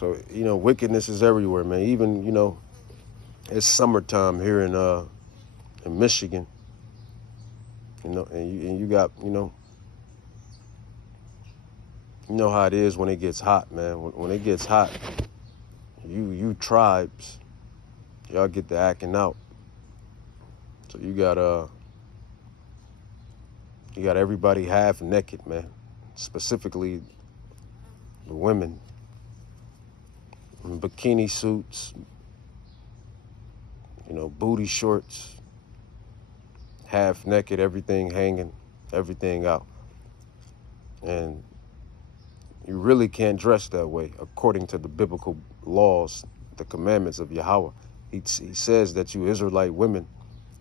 So, wickedness is everywhere, man. Even, it's summertime here in Michigan, and you got, you know how it is when it gets hot, man. When it gets hot, you tribes, y'all get to acting out. So you got everybody half naked, man. Specifically the women in bikini suits, booty shorts, half naked, everything hanging, everything out. And you really can't dress that way according to the biblical laws, the commandments of Yahweh. He says that you Israelite women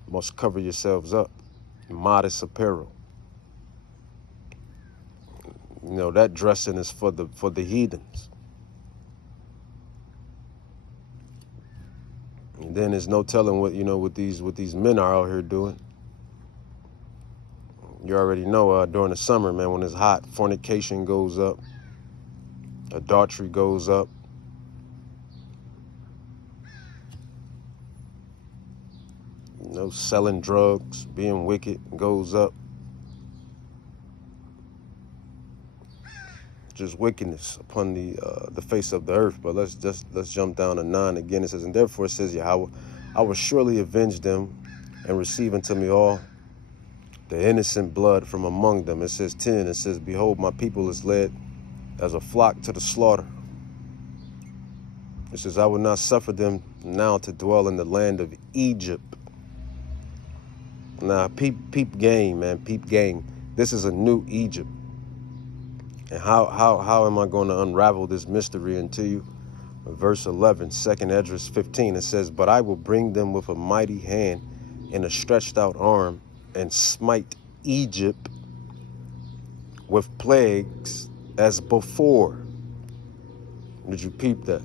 must cover yourselves up in modest apparel. That dressing is for the heathens. And then there's no telling what these men are out here doing. You already know during the summer, man, when it's hot, fornication goes up, adultery goes up. Selling drugs, being wicked goes up. Just wickedness upon the face of the earth. But let's jump down to 9 again. It says, and therefore it says Yahweh, I will surely avenge them and receive unto me all the innocent blood from among them. It says 10, it says, behold, my people is led as a flock to the slaughter. It says, I will not suffer them now to dwell in the land of Egypt. Now, peep game, man, peep game. This is a new Egypt. And how am I going to unravel this mystery unto you? Verse 11, 2nd Esdras 15, it says, but I will bring them with a mighty hand and a stretched out arm and smite Egypt with plagues as before. Did you peep that?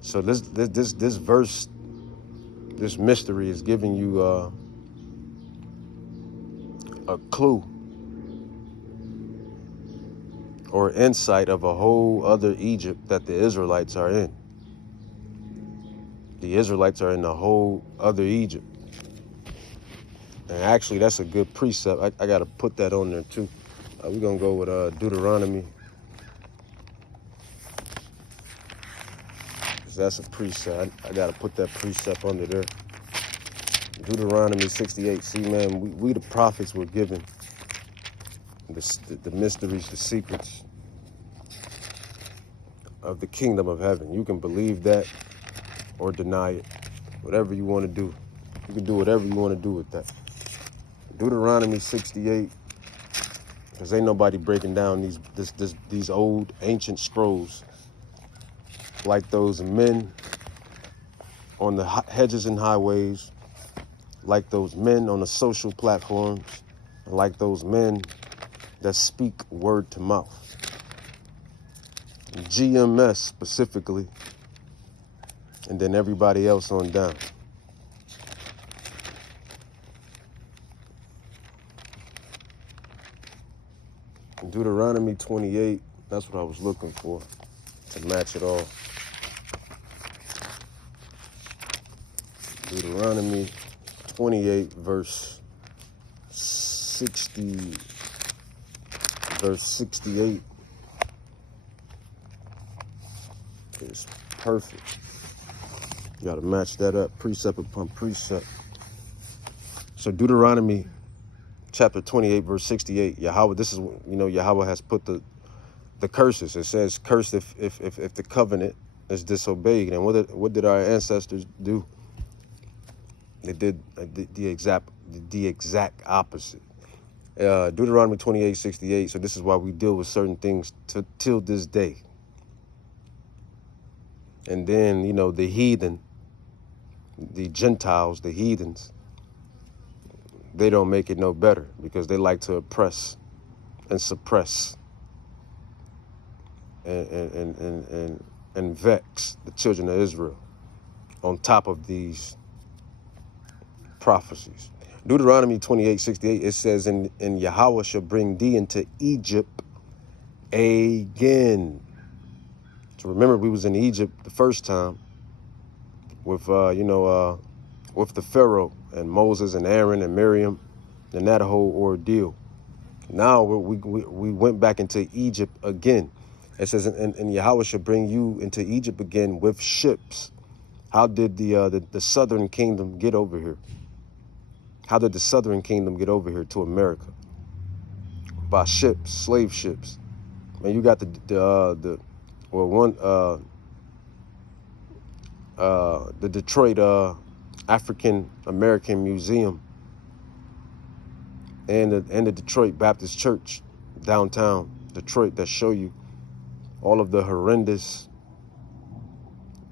So this verse, this mystery is giving you a clue or insight of a whole other Egypt that the Israelites are in. The Israelites are in a whole other Egypt. And actually, that's a good precept. I got to put that on there too. We're going to go with Deuteronomy. That's a precept. I got to put that precept under there. Deuteronomy 68. See, man, we the prophets were given the mysteries, the secrets of the kingdom of heaven. You can believe that or deny it. Whatever you want to do. You can do whatever you want to do with that. Deuteronomy 68. Because ain't nobody breaking down these old ancient scrolls like those men on the hedges and highways, like those men on the social platforms, and like those men that speak word to mouth. GMS specifically, and then everybody else on down. Deuteronomy 28, that's what I was looking for to match it all. Deuteronomy 28, verse 60, verse 68 is perfect. You got to match that up, precept upon precept. So Deuteronomy chapter 28, verse 68, Yahweh, this is, Yahweh has put the curses. It says, cursed if the covenant is disobeyed. And what did our ancestors do? They did the exact opposite. Deuteronomy 28, 68. So this is why we deal with certain things till this day. And then, the heathen, the Gentiles, the heathens, they don't make it no better because they like to oppress and suppress and vex the children of Israel on top of these prophecies. Deuteronomy 28, 68, it says, and Yahweh shall bring thee into Egypt again. Remember, we was in Egypt the first time with, with the Pharaoh and Moses and Aaron and Miriam and that whole ordeal. Now we went back into Egypt again. It says, and Yahweh shall bring you into Egypt again with ships. How did the southern kingdom get over here? How did the southern kingdom get over here to America? By ships, slave ships. Man, you got the Detroit African American Museum and the Detroit Baptist Church downtown Detroit that show you all of the horrendous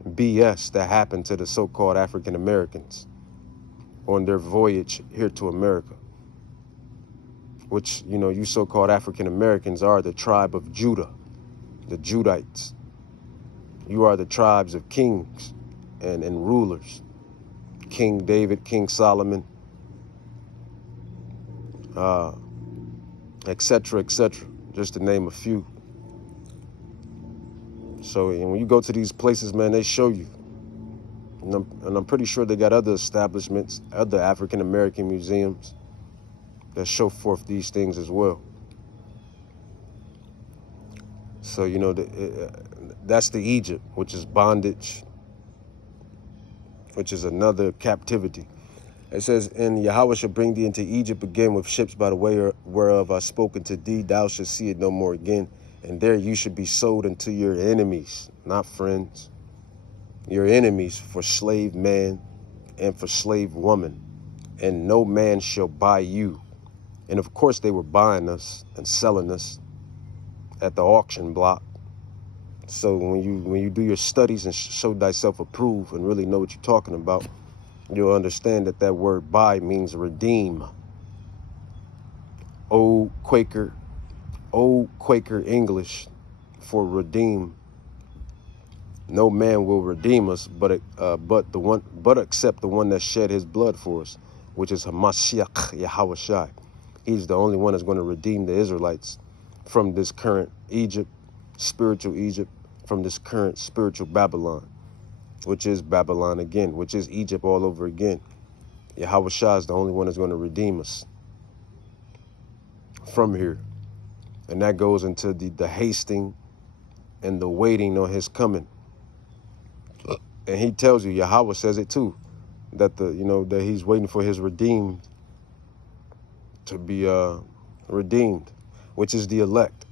BS that happened to the so-called African Americans on their voyage here to America, which, you so-called African Americans are the tribe of Judah, the Judites. You are the tribes of kings and rulers. King David, King Solomon, etc., etc., just to name a few. So when you go to these places, man, they show you. And I'm pretty sure they got other establishments, other African-American museums that show forth these things as well. So, that's the Egypt, which is bondage, which is another captivity. It says, and Yahweh shall bring thee into Egypt again with ships by the way whereof I spoken to thee. Thou shalt see it no more again. And there you should be sold unto your enemies, not friends. Your enemies for slave man and for slave woman. And no man shall buy you. And of course they were buying us and selling us at the auction block. So when you do your studies and show thyself approved and really know what you're talking about, you'll understand that word buy means redeem. Old Quaker English for redeem. No man will redeem us, but except the one that shed his blood for us, which is Hamashiach Yahweh Shai. He's the only one that's going to redeem the Israelites from this current Egypt, spiritual Egypt, from this current spiritual Babylon, which is Babylon again, which is Egypt all over again. Yahweh Shai is the only one that's going to redeem us from here. And that goes into the hasting and the waiting on his coming. And he tells you, Yahweh says it too, that that he's waiting for his redeemed to be redeemed, which is the elect.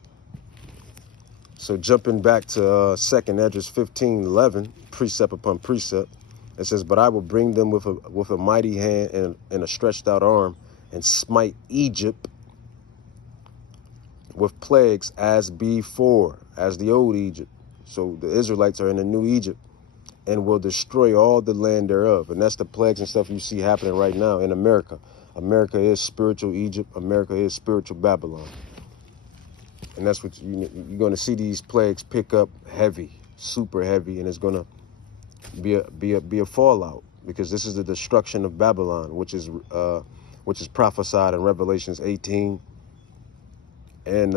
So jumping back to 2nd Esdras 15:11, precept upon precept, it says, but I will bring them with a mighty hand and a stretched out arm and smite Egypt with plagues as before, as the old Egypt. So the Israelites are in the new Egypt and will destroy all the land thereof. And that's the plagues and stuff you see happening right now in America. America is spiritual Egypt. America is spiritual Babylon. And that's what you're going to see these plagues pick up heavy, super heavy, and it's going to be a fallout, because this is the destruction of Babylon, which is prophesied in Revelations 18 and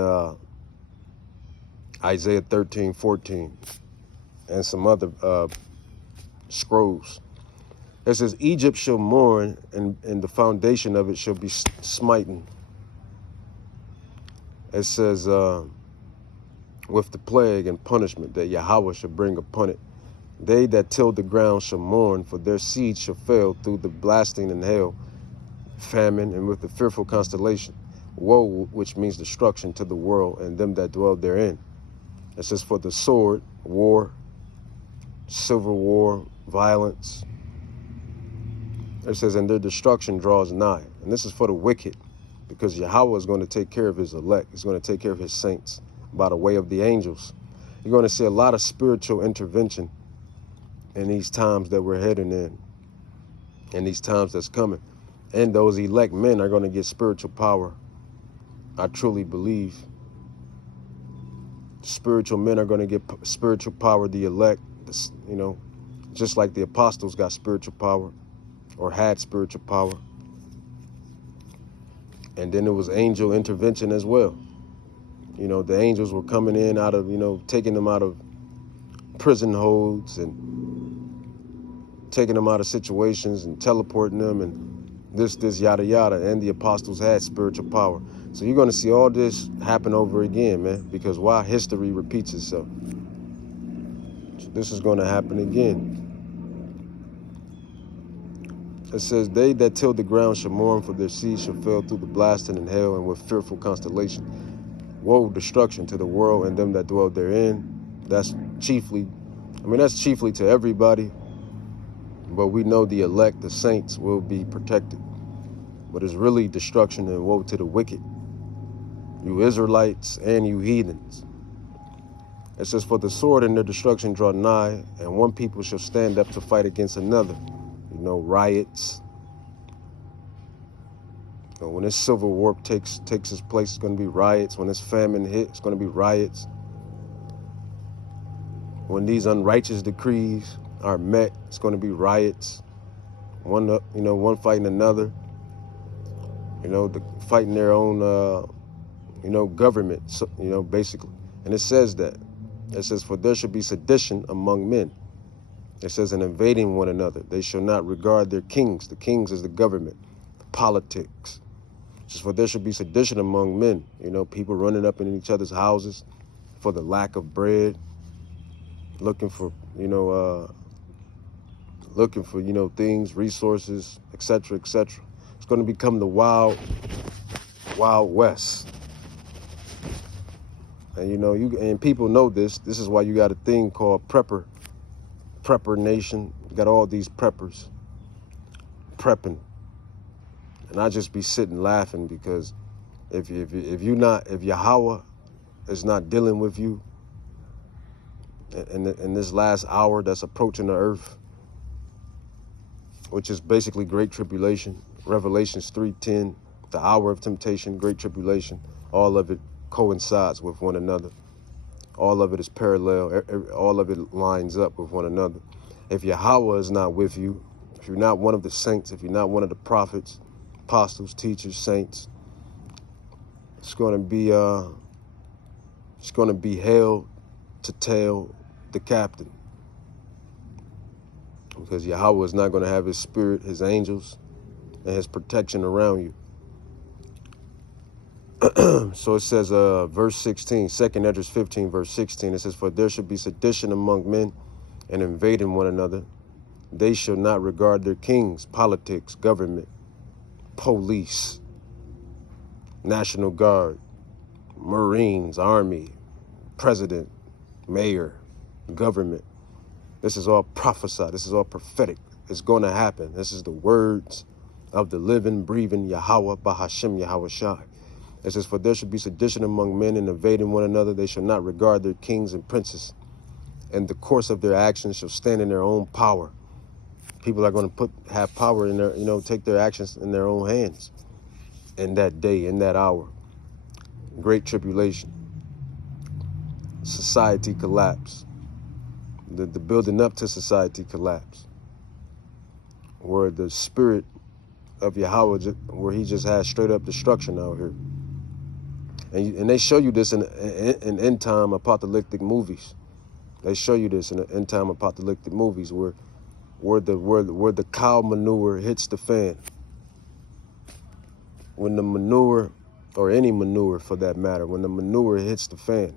Isaiah 13:14 and some other scrolls. It says, Egypt shall mourn, and the foundation of it shall be smitten. It says, with the plague and punishment that Yahweh shall bring upon it. They that till the ground shall mourn, for their seed shall fail through the blasting and hail, famine, and with the fearful constellation. Woe, which means destruction to the world and them that dwell therein. It says, for the sword, war, civil war, violence. It says, and their destruction draws nigh. And this is for the wicked, because Yahweh is going to take care of his elect. He's going to take care of his saints by the way of the angels. You're going to see a lot of spiritual intervention in these times that we're heading in these times that's coming. And those elect men are going to get spiritual power. I truly believe spiritual men are going to get spiritual power, the elect, just like the apostles got spiritual power or had spiritual power. And then it was angel intervention as well. The angels were coming in out of, taking them out of prison holds and taking them out of situations and teleporting them and this, yada, yada. And the apostles had spiritual power. So you're going to see all this happen over again, man, because why? History repeats itself. So this is going to happen again. It says, they that till the ground shall mourn, for their seed shall fail through the blasting and hail and with fearful constellation. Woe, destruction to the world and them that dwell therein. That's chiefly to everybody. But we know the elect, the saints, will be protected. But it's really destruction and woe to the wicked. You Israelites and you heathens. It says, for the sword and their destruction draw nigh, and one people shall stand up to fight against another. Riots. When this civil war takes its place, it's going to be riots. When this famine hits, it's going to be riots. When these unrighteous decrees are met, it's going to be riots. One fighting another. Fighting their own, government. So, basically. And it says that. It says, for there shall be sedition among men. It says, and invading one another. They shall not regard their kings. The kings is the government, the politics. It says, for there shall be sedition among men. People running up in each other's houses for the lack of bread, looking for things, resources, etc., etc. It's going to become the wild west. And and people know this. This is why you got a thing called prepper nation. You got all these preppers prepping, and I just be sitting laughing because if Yahweh is not dealing with you in this last hour that's approaching the earth, which is basically great tribulation, Revelations 3:10, the hour of temptation, great tribulation, all of it coincides with one another. All of it is parallel. All of it lines up with one another. If Yahweh is not with you, if you're not one of the saints, if you're not one of the prophets, apostles, teachers, saints, it's going to be hell to tail the captain. Because Yahweh is not going to have his spirit, his angels, and his protection around you. So it says, verse 16, 2 Esdras 15, verse 16, it says, for there shall be sedition among men and invading one another. They shall not regard their kings, politics, government, police, National Guard, Marines, Army, president, mayor, government. This is all prophesied. This is all prophetic. It's going to happen. This is the words of the living, breathing Yahweh, Bahashem Yahweh Shai. It says, for there should be sedition among men and invading one another. They shall not regard their kings and princes. And the course of their actions shall stand in their own power. People are going to have power in their, take their actions in their own hands. In that day, in that hour. Great tribulation. Society collapse. The building up to society collapse. Where the spirit of Yahweh, where he just has straight up destruction out here. And they show you this in end time apocalyptic movies. They show you this in end time apocalyptic movies where the cow manure hits the fan. When the manure, or any manure for that matter, when the manure hits the fan,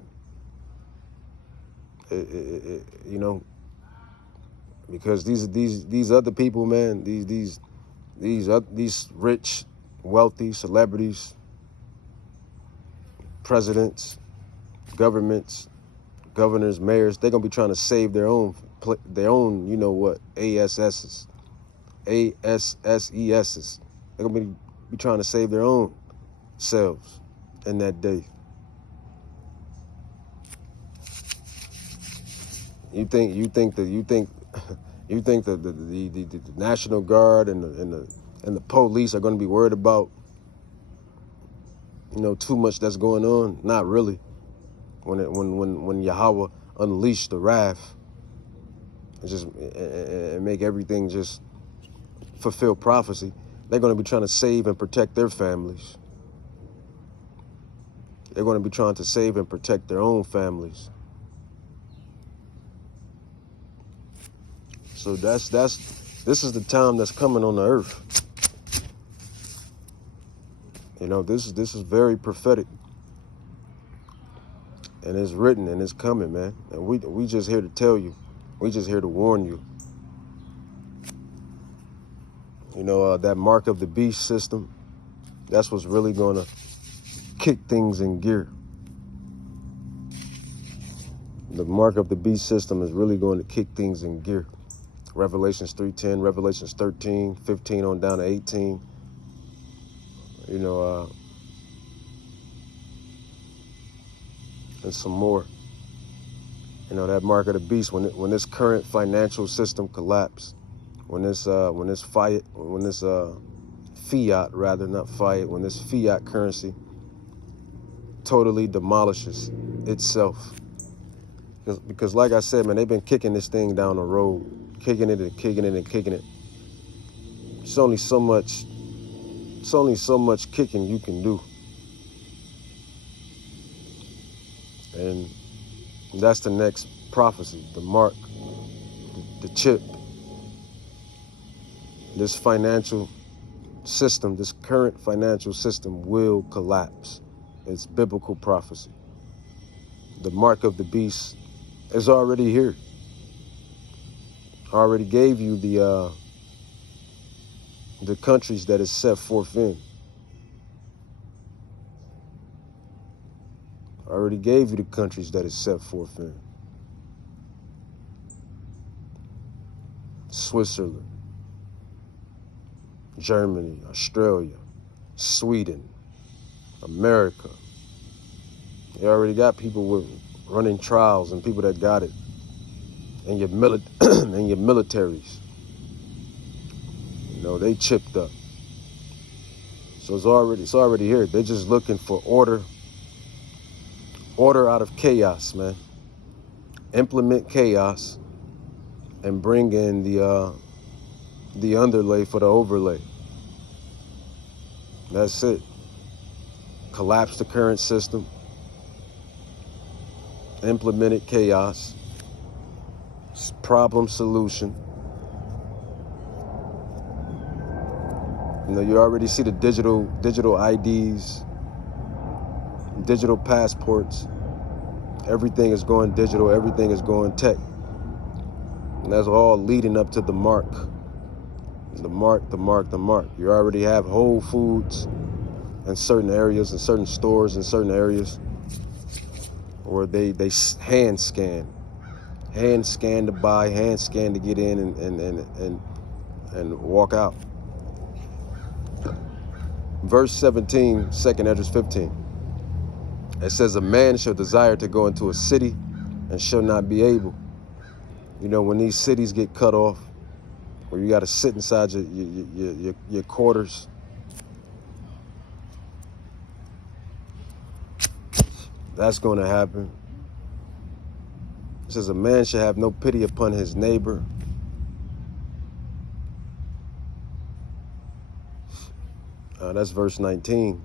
because these other people, man, these rich, wealthy celebrities, presidents, governments, governors, mayors, they're gonna be trying to save their own, ASSs. They're gonna be trying to save their own selves in that day. You think that the National Guard and the police are going to be worried about too much that's going on? Not really. When Yahweh unleashed the wrath and make everything just fulfill prophecy, they're going to be trying to save and protect their families. They're going to be trying to save and protect their own families. So this is the time that's coming on the earth. You know, this is very prophetic. And it's written and it's coming, man. And we just here to tell you. We just here to warn you. You know, that mark of the beast system, that's what's really going to kick things in gear. The mark of the beast system is really going to kick things in gear. Revelations 3:10, Revelations 13, 15 on down to 18. You know, and some more. You know, that mark of the beast, when this current financial system collapse, when this fiat rather, not fiat, when this fiat currency totally demolishes itself. Because like I said, man, they've been kicking this thing down the road, kicking it and kicking it and kicking it. It's only so much kicking you can do. And that's the next prophecy, the mark, the chip. This financial system, this current financial system will collapse. It's biblical prophecy. The mark of the beast is already here. I already gave you the countries that is set forth in. I already gave you the countries that is set forth in. Switzerland, Germany, Australia, Sweden, America. You already got people with running trials and people that got it. And your and your militaries. You know, they chipped up. So it's already here. They're just looking for order out of chaos, man. Implement chaos and bring in the underlay for the overlay. That's it. Collapse the current system. Implemented chaos. Problem solution. You know, you already see the digital IDs, digital passports. Everything is going digital. Everything is going tech. And that's all leading up to the mark. The mark, the mark, the mark. You already have Whole Foods in certain areas, and certain stores in certain areas where they hand scan to buy, hand scan to get in and walk out. Verse 17, 2nd Esdras 15. It says, a man shall desire to go into a city and shall not be able. You know, when these cities get cut off, where you got to sit inside your quarters, that's going to happen. It says, a man shall have no pity upon his neighbor. That's verse 19.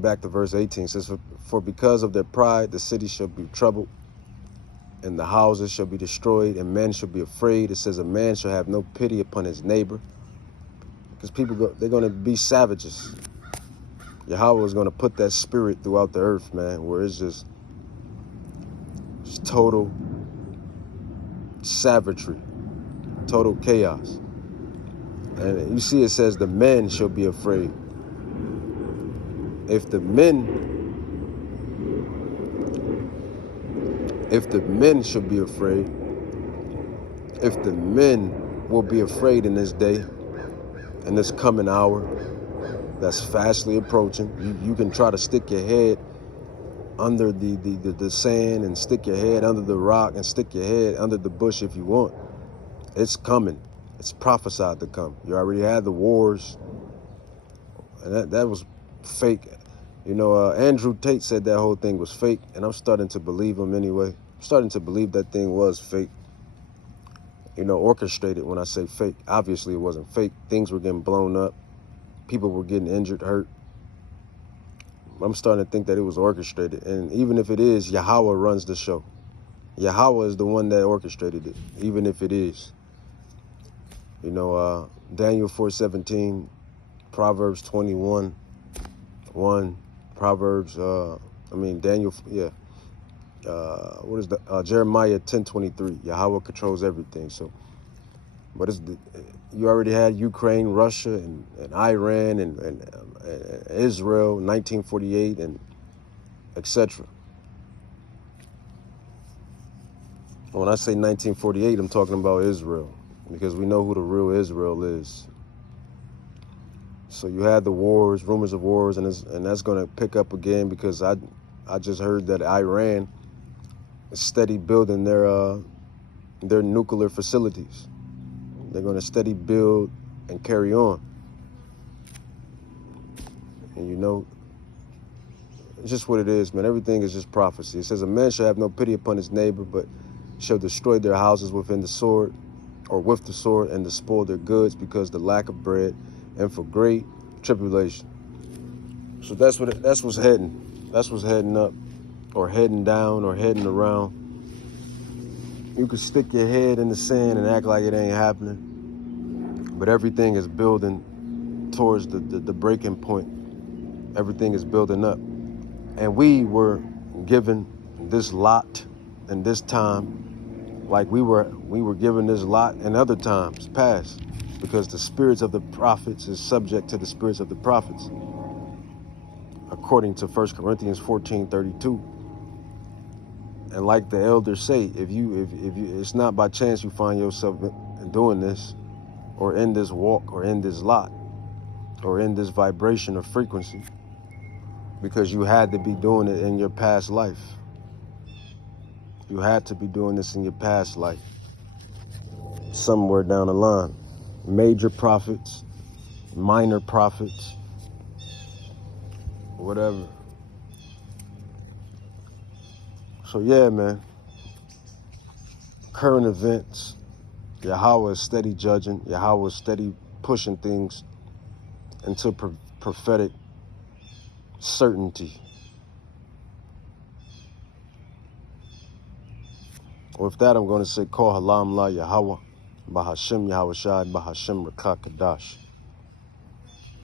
Back to verse 18. It says, for because of their pride, the city shall be troubled, and the houses shall be destroyed, and men shall be afraid. It says, a man shall have no pity upon his neighbor. Because they're going to be savages. Yahweh is going to put that spirit throughout the earth, man, where it's just total savagery, total chaos. And you see it says the men shall be afraid. If the men shall be afraid, if the men will be afraid in this day, in this coming hour that's fastly approaching, you can try to stick your head under the sand and stick your head under the rock and stick your head under the bush if you want. It's coming. It's prophesied to come. You already had the wars, and that was fake. You know, Andrew Tate said that whole thing was fake, and I'm starting to believe him anyway. I'm starting to believe that thing was fake. You know, orchestrated. When I say fake, obviously it wasn't fake. Things were getting blown up. People were getting injured, hurt. I'm starting to think that it was orchestrated. And even if it is, Yahweh runs the show. Yahweh is the one that orchestrated it, even if it is. You know, Daniel 4:17, Proverbs 21, 1, Proverbs, Daniel, yeah. What is the Jeremiah 10:23? Yahweh controls everything. So, but you already had Ukraine, Russia, and Iran, and Israel, 1948, and etc. When I say 1948, I'm talking about Israel, because we know who the real Israel is. So you had the wars, rumors of wars, and that's going to pick up again, because I just heard that Iran is steady building their nuclear facilities. They're going to steady build and carry on. And you know, it's just what it is, man. Everything is just prophecy. It says a man shall have no pity upon his neighbor, but shall destroy their houses within the sword, or with the sword, and despoil their goods, because the lack of bread, and for great tribulation. So that's what's heading. That's what's heading up, or heading down, or heading around. You can stick your head in the sand and act like it ain't happening, but everything is building towards the breaking point. Everything is building up. And we were given this lot in this time, like we were given this lot in other times past, because the spirits of the prophets is subject to the spirits of the prophets, according to 1 Corinthians 14:32. And like the elders say, if you it's not by chance you find yourself doing this, or in this walk, or in this lot, or in this vibration or frequency, because you had to be doing it in your past life. You had to be doing this in your past life, somewhere down the line. Major prophets, minor prophets, whatever. So yeah, man. Current events, Yahweh is steady judging. Yahweh is steady pushing things into prophetic certainty. With that, I'm going to say, Call Halam La Yahweh, Bahashem Yahweh Shai, Bahashem Rakakadash.